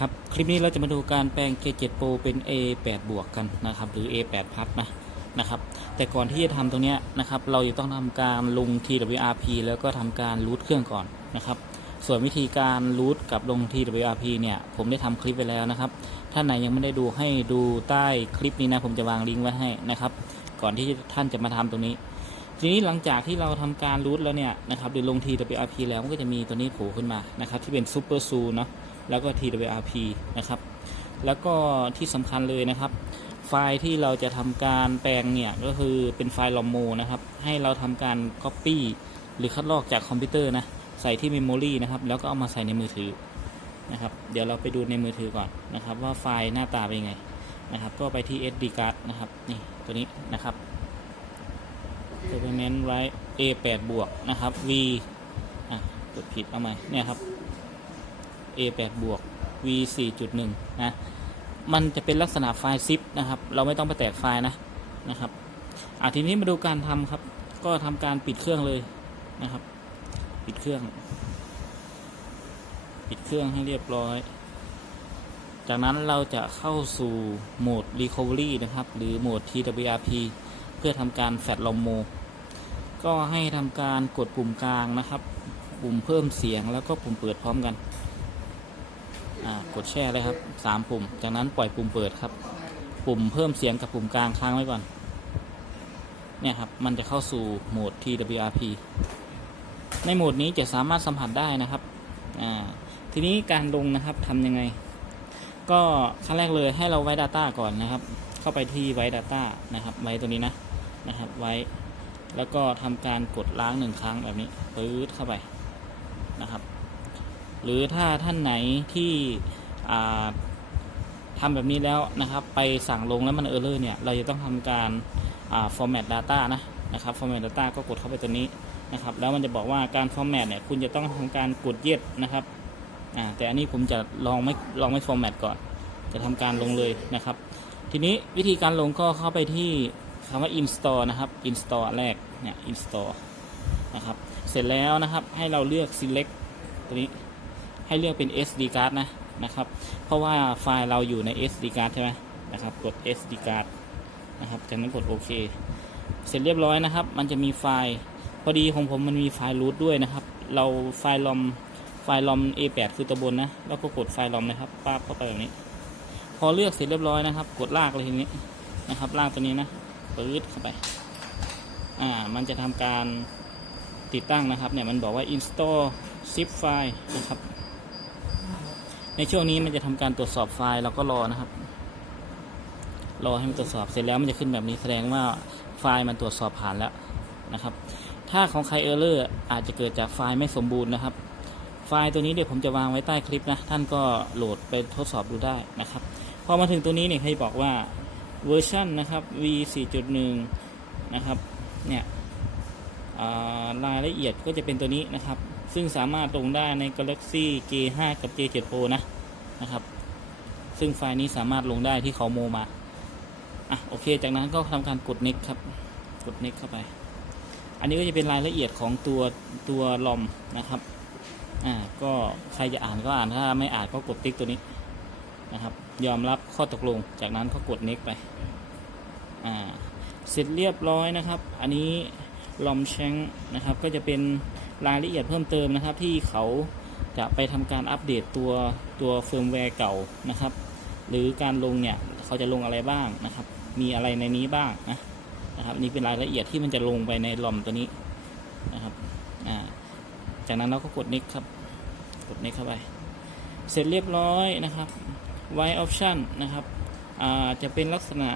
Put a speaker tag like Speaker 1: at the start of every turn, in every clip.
Speaker 1: ครับคลิปนี้เราจะมาดูการแปลง K7 Pro เป็น A8 บวกกันนะครับหรือ A8 พัดนะนะครับแต่ก่อนที่จะทำตรงนี้นะครับเราจะต้องทำการลง TWRP แล้วก็ทำการรูทเครื่องก่อนนะครับส่วนวิธีการรูทกับลง TWRP เนี่ยผมได้ทำคลิปไปแล้วนะครับท่านไหนยังไม่ได้ดูให้ดูใต้คลิปนี้นะผมจะวางลิงก์ไว้ให้นะครับก่อนที่ท่านจะมาทำตรงนี้ ทีนี้หลังจากที่เราทำการรูทแล้วเนี่ยนะครับหรือลง TWRP แล้วมันก็จะมีตัวนี้โผล่ขึ้นมานะครับที่เป็น Super z o o เนาะ แล้วก็ TWRP นะครับ แล้วก็ที่สำคัญเลยนะครับ ไฟล์ที่เราจะทำการแปลงเนี่ยก็คือเป็นไฟล์ลอมโมนะครับ ให้เราทำการ Copy หรือคัดลอกจากคอมพิวเตอร์นะ ใส่ที่เมมโมรีนะครับ แล้วก็เอามาใส่ในมือถือนะครับ เดี๋ยวเราไปดูในมือถือก่อนนะครับ ว่าไฟล์หน้าตาเป็นยังไงนะครับ ก็ไปที่ SD card นะครับ นี่ตัวนี้นะครับ Permanent Right A8 บวกนะครับ V อะกดผิดเอาใหม่เนี่ยครับ A8 บวก V 4.1นะมันจะเป็นลักษณะไฟล์ zip นะครับ เราไม่ต้องไปแตกไฟล์นะนะครับอะทีนี้มาดูการทำครับ ก็ทำการปิดเครื่องเลยนะครับ ปิดเครื่อง ปิดเครื่องให้เรียบร้อย จากนั้นเราจะเข้าสู่โหมด Recovery นะครับ หรือโหมด TWRP เพื่อทำการแฟลชลอมโม ก็ให้ทำการกดปุ่มกลางนะครับ ปุ่มเพิ่มเสียงแล้วก็ปุ่มเปิดพร้อมกัน กดแช่เลยครับสามปุ่ม จากนั้นปล่อยปุ่มเปิดครับ ปุ่มเพิ่มเสียงกับปุ่มกลางค้างไว้ก่อน เนี่ยครับ มันจะเข้าสู่โหมด TWRP ในโหมดนี้จะสามารถสัมผัสได้นะครับ ทีนี้การลงนะครับทำยังไง ก็ขั้นแรกเลยให้เราไว้ Data ก่อนนะครับ เข้าไปที่ไว้ Data นะครับ ไว้ตัวนี้นะ นะครับ ไว้ แล้วก็ทำการกดล้างหนึ่งครั้งแบบนี้ปื๊ดเข้าไปนะครับ หรือถ้าท่านไหนที่อ่าทำแบบนี้แล้วนะครับ ไปสั่งลงแล้วมันเออร์เลอร์เนี่ย เราจะต้องทำการฟอ่า format data นะนะครับ format data ก็กดเข้าไปตัวนี้นะครับ แล้วมันจะบอกว่าการ format เนี่ย คุณจะต้องทำการกดเย็ดนะครับแต่อันนี้ผมจะลองไม่ลองไม่ format ก่อน จะทำการลงเลยนะครับ ทีนี้วิธีการลงก็เข้าไปที่คำว่า install นะครับ install แรกเนี่ย install นะครับ เสร็จแล้วนะครับ ให้เราเลือก select ตัวนี้ ให้เลือกเป็น SD card นะนะครับ เพราะว่าไฟล์เราอยู่ใน SD card ใช่ไหมนะครับ กด SD card นะครับ จากนั้นกดโอเค เสร็จเรียบร้อยนะครับ มันจะมีไฟล์ พอดีของผมมันมีไฟล์ root ด้วยนะครับ เราไฟล์ลอมไฟล์ลอม A8 คือตัวบนนะ แล้วก็กดไฟล์ลอมนะครับป้าบเข้าไปแบบนี้ พอเลือกเสร็จเรียบร้อยนะครับ กดลากเลยทีนี้นะครับ ลากตัวนี้นะปื๊ดเข้าไป อ่า มันจะทำการติดตั้งนะครับ เนี่ย มันบอกว่า install zip file นะครับ ในช่วงนี้มันจะทำการตรวจสอบไฟล์เราก็รอนะครับ รอให้มันตรวจสอบเสร็จแล้วมันจะขึ้นแบบนี้แสดงว่าไฟล์มันตรวจสอบผ่านแล้วนะครับ ถ้าของใครเออร์เลอร์อาจจะเกิดจากไฟล์ไม่สมบูรณ์นะครับ ไฟล์ตัวนี้เดี๋ยวผมจะวางไว้ใต้คลิปนะ ท่านก็โหลดไปทดสอบดูได้นะครับ พอมาถึงตัวนี้เนี่ยให้บอกว่าเวอร์ชันนะครับ v 4.1 นะครับ เนี่ยรายละเอียดก็จะเป็นตัวนี้นะครับ ซึ่งสามารถลงได้ใน Galaxy J5 กับ J7 Pro นะนะครับ ซึ่งไฟล์นี้สามารถลงได้ที่เขาโมมา อะโอเค จากนั้นก็ทำการกด next ครับ กด next เข้าไป อันนี้ก็จะเป็นรายละเอียดของตัวตัวลอมนะครับ อ่าก็ใครจะอ่านก็อ่านถ้าไม่อ่านก็กดติ๊กตัวนี้นะครับ ยอมรับข้อตกลง จากนั้นก็กด next ไป อ่า เสร็จเรียบร้อยนะครับ อันนี้ลอมแชงนะครับ ก็จะเป็น รายละเอียดเพิ่มเติมนะครับ ที่เขาจะไปทำการอัปเดตตัวตัวเฟิร์มแวร์เก่านะครับ หรือการลงเนี่ยเขาจะลงอะไรบ้างนะครับ มีอะไรในนี้บ้างนะนะครับนี่เป็นรายละเอียดที่มันจะลงไปในลอมตัวนี้นะครับอ่าจากนั้นเราก็กด next ครับ กด next เข้าไป เสร็จเรียบร้อยนะครับ white option นะครับอ่าจะเป็นลักษณะ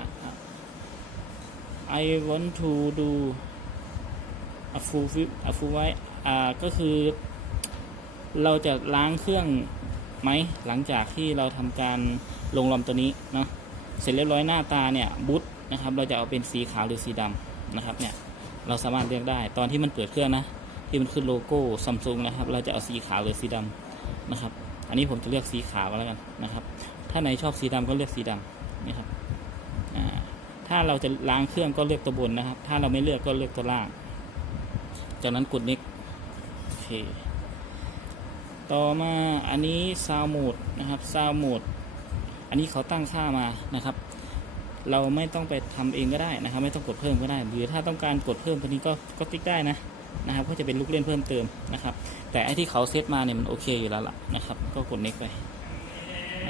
Speaker 1: I want to do a full a full white อ่าก็คือ เราจะล้างเครื่องไหมหลังจากที่เราทำการลงลอมตัวนี้เนาะเสร็จเรียบร้อยหน้าตาเนี่ยบุ๊ทนะครับ เราจะเอาเป็นสีขาวหรือสีดำนะครับเนี่ยเราสามารถเลือกได้ตอนที่มันเปิดเครื่องนะที่มันขึ้นโลโก้ซัมซุงนะครับ เราจะเอาสีขาวหรือสีดำนะครับ อันนี้ผมจะเลือกสีขาวแล้วกันนะครับ ถ้าไหนชอบสีดำก็เลือกสีดำนี่ครับถ้าเราจะล้างเครื่องก็เลือกตัวบนนะครับ ถ้าเราไม่เลือกก็เลือกตัวล่าง จากนั้นกด next ต่อมาอันนี้ซาวโหมดนะครับซาวโหมดอันนี้เขาตั้งค่ามานะครับ เราไม่ต้องไปทำเองก็ได้นะครับ ไม่ต้องกดเพิ่มก็ได้ หรือถ้าต้องการกดเพิ่มตัวนี้ก็ก็ติ๊กได้นะนะครับ ก็จะเป็นลูกเล่นเพิ่มเติมนะครับ แต่ไอที่เขาเซตมาเนี่ยมันโอเคอยู่แล้วล่ะนะครับ ก็กด next ไป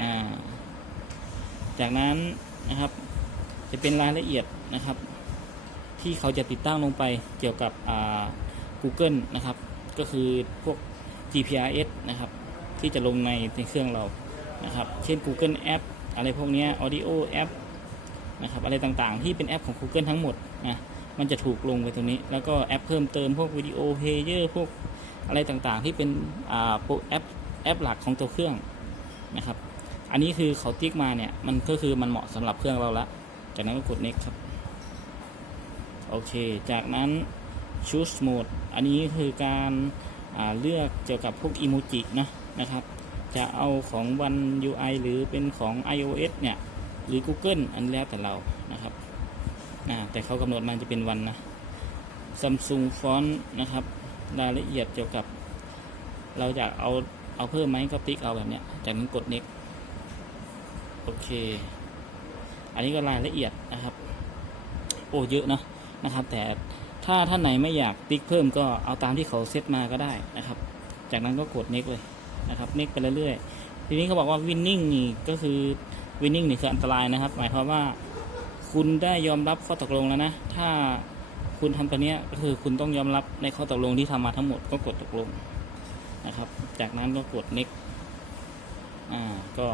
Speaker 1: อ่าจากนั้นนะครับจะเป็นรายละเอียดนะครับ ที่เขาจะติดตั้งลงไปเกี่ยวกับ Google นะครับ ก็คือพวก GPRS นะครับ ที่จะลงในในเครื่องเรานะครับ เช่น Google App อะไรพวกนี้ Audio App นะครับอะไรต่างๆ ที่เป็นแอปของ Google ทั้งหมดนะมันจะถูกลงไปตรงนี้ แล้วก็แอปเพิ่มเติมพวกวิดีโอเพลเยอร์พวกอะไรต่างๆ ที่เป็นอ่าแอปแอปหลักของตัวเครื่องนะครับ อันนี้คือเขาติ๊กมาเนี่ย มันก็คือมันเหมาะสำหรับเครื่องเราละ จากนั้นก็กด next ครับ โอเค จากนั้น choose mode อันนี้คือการาเลือกเกี่ยวกับพวกอิโมจินะนะครับ จะเอาของวัน UI หรือเป็นของ iOS เนี่ย หรือ Google อันแล้วแต่เรานะครับแต่เขากำหนดมาจะเป็นวันนะ Samsung Font นะครับ รายละเอียดเกี่ยวกับ เราจะเอาเอาเพิ่มไหมก็ติ๊กเอาแบบเนี้ย จากนั้นกด next โอเค อันนี้ก็รายละเอียดนะครับ โอ้เยอะนะนะครับ แต่ ถ้าท่านไหนไม่อยากติ๊กเพิ่มก็เอาตามที่เขาเซตมาก็ได้นะครับ จากนั้นก็กด next เลยนะครับ next ไปเรื่อยๆ ทีนี้เขาบอกว่า winning นี่ก็คือ winning นี่คืออันตรายนะครับ หมายความว่าคุณได้ยอมรับข้อตกลงแล้วนะ ถ้าคุณทำตัวเนี้ยก็คือคุณต้องยอมรับในข้อตกลงที่ทำมาทั้งหมดก็กดตกลงนะครับ จากนั้นก็กด next อ่าก็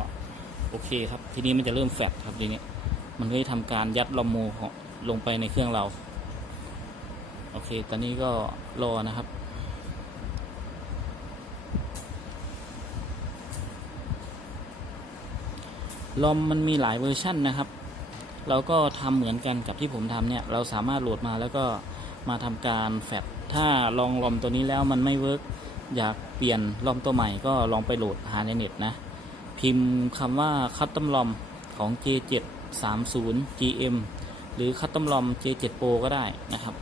Speaker 1: โอเคครับ ทีนี้มันจะเริ่มแฟดครับทีนี้มันก็จะทำการยัดลอมโมลงไปในเครื่องเรา โอเค ตอนนี้ก็รอนะครับ ลอมมันมีหลายเวอร์ชั่นนะครับ เราก็ทำเหมือนกันกับที่ผมทำเนี่ย เราสามารถโหลดมาแล้วก็มาทำการแฟดถ้าลองลอมตัวนี้แล้วมันไม่เวิร์กอยากเปลี่ยนลอมตัวใหม่ก็ลองไปโหลดหาในเน็ตนะ พิมพ์คำว่าคัตต o มลอมของ J730 GM หรือคัตต o มลอม J7 Pro ก็ได้นะครับ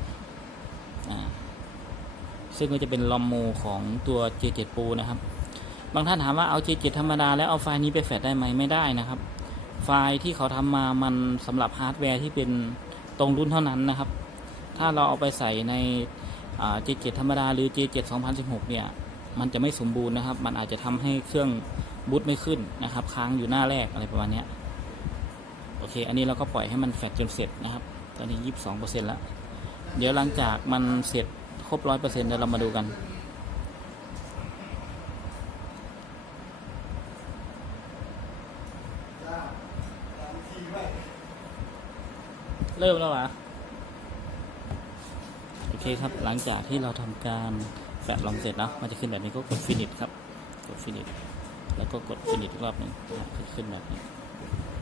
Speaker 1: ซึ่งก็จะเป็นลอมโมของตัว J7 Pro นะครับ บางท่านถามว่าเอา J7 ธรรมดาแล้วเอาไฟล์นี้ไปแฟดได้ไหมไม่ได้นะครับ ไฟล์ที่เขาทำมามันสำหรับฮาร์ดแวร์ที่เป็นตรงรุ่นเท่านั้นนะครับ ถ้าเราเอาไปใส่ใน J7 ธรรมดาหรือ J7 2016 เนี่ย มันจะไม่สมบูรณ์นะครับ มันอาจจะทำให้เครื่องบูตไม่ขึ้นนะครับ ค้างอยู่หน้าแรกอะไรประมาณนี้โอเค อันนี้เราก็ปล่อยให้มันแฟดจนเสร็จนะครับ ตอนนี้ 22%แล้ว เดี๋ยวหลังจากมันเสร็จ ครบ100%เปอร์เซ็นต์เดี๋ยวเรามาดูกัน เริ่มแล้วเหรอโอเคครับหลังจากที่เราทำการแฟดลองเสร็จแล้วมันจะขึ้นแบบนี้ก็กด finish ครับ กด finish แล้วก็กด finish อีกรอบหนึ่งนะขึ้นแบบนี้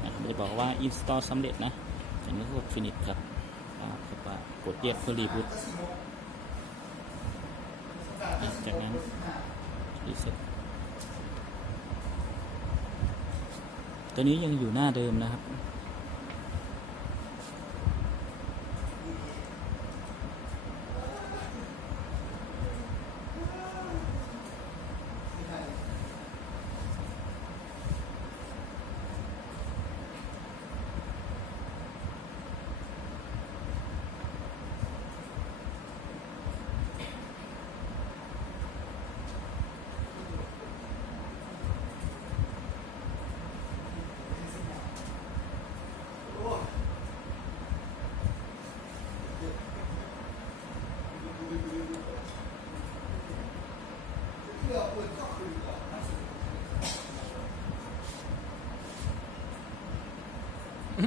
Speaker 1: นะมันจะบอกว่า install สำเร็จนะจากนั้ก็กด finish ครับอ่าครับว่ากด yes เพื่อ reboot จากนั้น reset ตัวนี้ยังอยู่หน้าเดิมนะครับ คร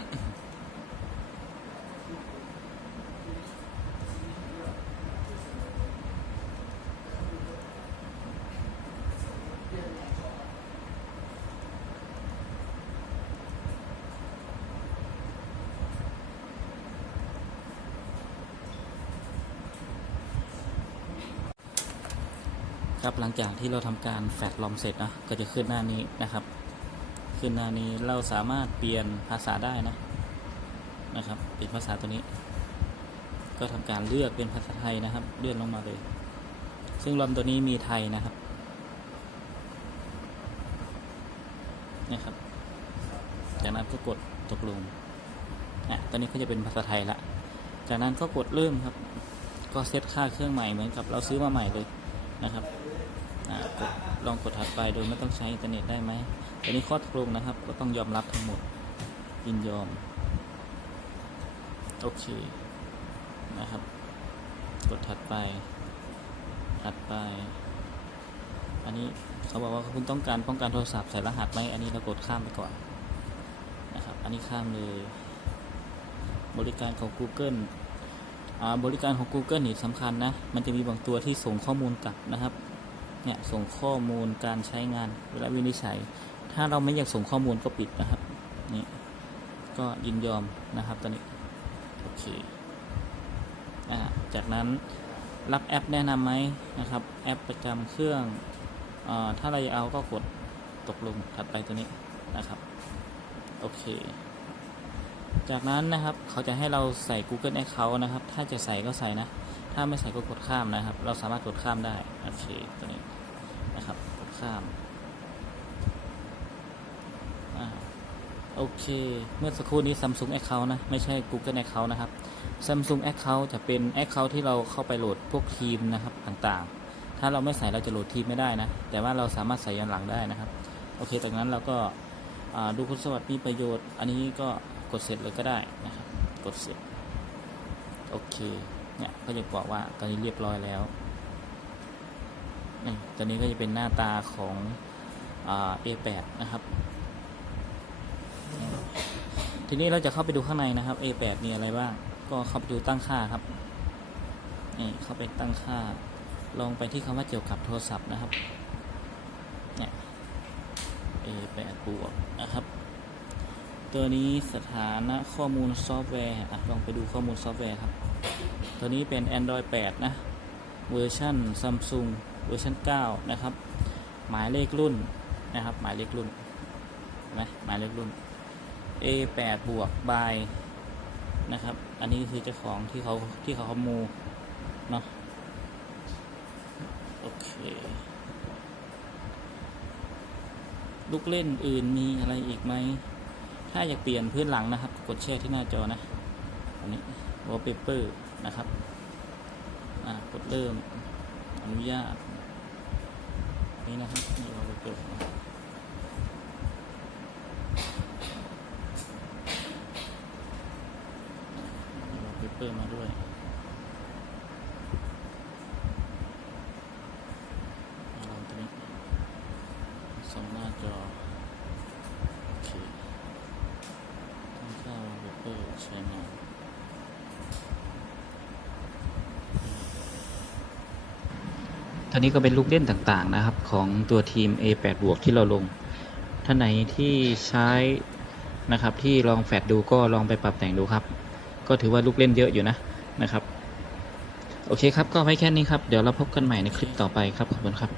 Speaker 1: ับหลังจากที่เราทำการแฟดลอมเสร็จนะก็จะขึ้นหน้านี้นะครับ ขึ้นหน้านี้เราสามารถเปลี่ยนภาษาได้นะนะครับเปลี่ยนภาษาตัวนี้ ก็ทำการเลือกเป็นภาษาไทยนะครับ เลื่อนลงมาเลย ซึ่งลอมตัวนี้มีไทยนะครับนะครับ จากนั้นก็กดตกลงนะตอนนี้ก็จะเป็นภาษาไทยละจากนั้นก็กดเริ่มครับ ก็เซตค่าเครื่องใหม่เหมือนกับเราซื้อมาใหม่เลยนะครับอลองกดถัดไปโดยไม่ต้องใช้อินเทอร์เน็ตได้ไหม ตอนนี้ข้อตกลงนะครับ ก็ต้องยอมรับทั้งหมด ยินยอม โอเค นะครับ กดถัดไป ถัดไป อันนี้เขาบอกว่าคุณต้องการป้องกันโทรศัพท์ใส่รหัสไหม อันนี้เรากดข้ามไปก่อน นะครับ อันนี้ข้ามเลย บริการของ Google อ่าบริการของ Google นี่สำคัญนะ มันจะมีบางตัวที่ส่งข้อมูลกลับนะครับ เนี่ย ส่งข้อมูลการใช้งานเวลาวินิจฉัย ถ้าเราไม่อยากส่งข้อมูลก็ปิดนะครับนี่ก็ยินยอมนะครับตอนนี้โอเคอ่าจากนั้นรับแอปแนะนำไหมนะครับ แอปประจำเครื่องอถ้าเราจะเอาก็กดตกลงถัดไปตัวนี้นะครับโอเค จากนั้นนะครับเขาจะให้เราใส่ Google Account นะครับ ถ้าจะใส่ก็ใส่นะ ถ้าไม่ใส่ก็กดข้ามนะครับ เราสามารถกดข้ามได้โอเคตัวนี้นะครับกดข้ามอ่า โอเค เมื่อสักครู่นี้ Samsung Account นะ ไม่ใช่ Google Account นะครับ Samsung Account จะเป็น Account ที่เราเข้าไปโหลดพวกทีมนะครับต่างๆ ถ้าเราไม่ใส่เราจะโหลดทีมไม่ได้นะ แต่ว่าเราสามารถใส่ย้อนหลังได้นะครับ โอเค จากนั้นเราก็ดูคุณสวัสดิ์มีประโยชน์ อันนี้ก็กดเสร็จเลยก็ได้นะครับ กดเสร็จ โอเค เนี่ยก็จะบอกว่าตอนนี้เรียบร้อยแล้วนี่ตอนนี้ก็จะเป็นหน้าตาของอ A8 นะครับ ทีนี้เราจะเข้าไปดูข้างในนะครับ A8 มีอะไรบ้าง ก็เข้าไปดูตั้งค่าครับ นี่เข้าไปตั้งค่าลองไปที่คำว่าเกี่ยวกับโทรศัพท์นะครับ เนี่ย A8 บวกนะครับ ตัวนี้สถานะข้อมูลซอฟต์แวร์ลองไปดูข้อมูลซอฟต์แวร์ครับ ตัวนี้เป็น Android 8 นะ เวอร์ชัน Samsung เวอร์ชัน9 นะครับ หมายเลขรุ่นนะครับ หมายเลขรุ่นเห็นไหมหมายเลขรุ่น A8 บวก by นะครับ อันนี้คือเจ้าของที่เขาที่เขาขโมยเนาะโอเค ลูกเล่นอื่นมีอะไรอีกไหม ถ้าอยากเปลี่ยนพื้นหลังนะครับ กดแชร์ที่หน้าจอนะอันนี้ wallpaper นะครับอ่ากดเริ่มอนุญาต นี่นะครับนี่ wallpaper นะมี wallpaper มาด้วย ลองตัวนี้ส่งหน้าจอ โอเคตั้งค่ อร์ช้งานท่านี้ก็เป็นลูกเล่นต่างๆนะครับของตัวทีม A8 บวกที่เราลง ท่านไหนที่ใช้นะครับที่ลองแฟดดูก็ลองไปปรับแต่งดูครับ ก็ถือว่าลูกเล่นเยอะอยู่นะนะครับ โอเคครับ ก็ไว้แค่นี้ครับ เดี๋ยวเราพบกันใหม่ในคลิปต่อไปครับ ขอบคุณครับ